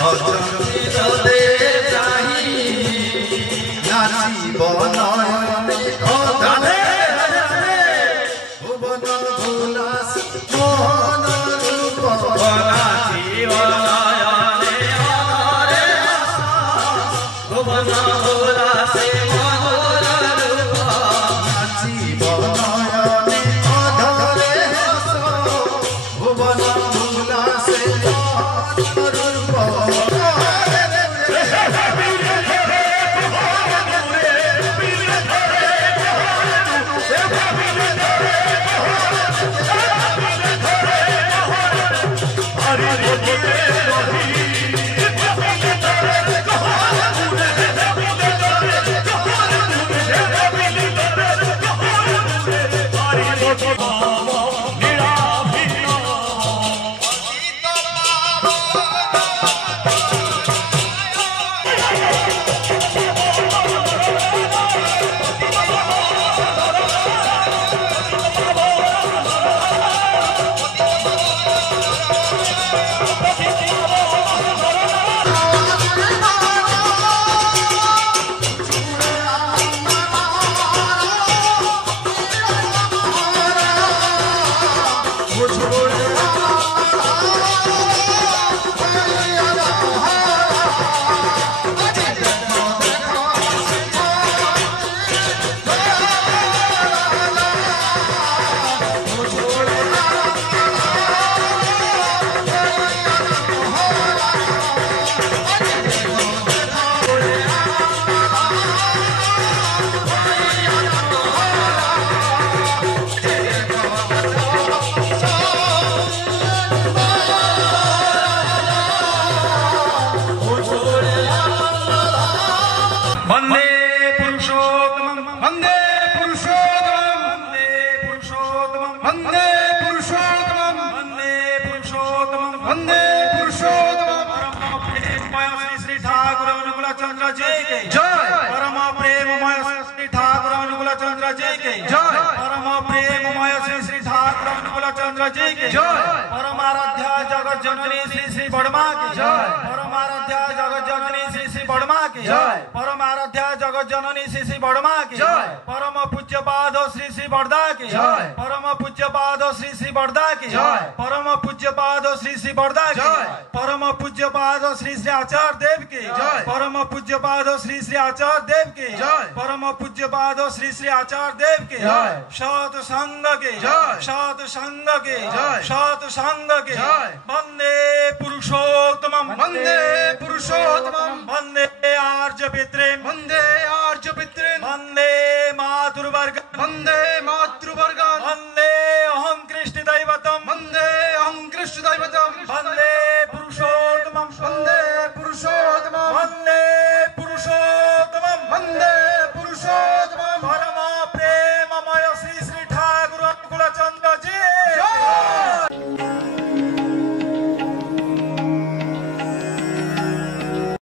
সচকিততে চাহি নাচিব নয়নে অধরে ভুবন বিলাস মোহন রূপ নাচিব নয়নে অধরে ভুবন বিলাসে মোহন রূপ নাচিব নয়নে অধরে ভুবন বিলাসে মোহন রূপ वंदे पुरुषोत्तमं वंदे पुरुषोत्तमं वंदे पुरुषोत्तमं वंदे पुरुषोत्तमं वंदे पुरुषोत्तमं परम प्रेममय श्री ठाकुर अनुकूल चंद्र जी के जय परम प्रेममय श्री ठाकुर अनुकूल चंद्र जी के जय परम प्रेममय श्री ठाकुर अनुकूल चंद्र जी के जय परमाराध्य जगत जननी श्री श्री बड़मा की जय परमाराध्य जगत जननी श्री श्री बड़मा की जय परमाराध्य जगत जननी श्री श्री बड़मा की जय परम पूज्य पाद श्री श्री बड़दा की जय परम पूज्य पाद श्री श्री बड़दा की जय परम पूज्य पाद श्री श्री बड़दा की जय परम पूज्य पाद श्री श्री आचार्य देव की जय परम पूज्य पाद श्री श्री आचार्य देव की जय परम पूज्य पाद श्री श्री आचार्य देव की जय सत संग की जय सत संग की जय सत संग की जय वंदे पुरुषोत्तमं वंदे पुरुषोत्तमं वंदे आर्य पितृं वंदे आर्य पितृं वंदे मातृवर्ग वंदे मातृवर्ग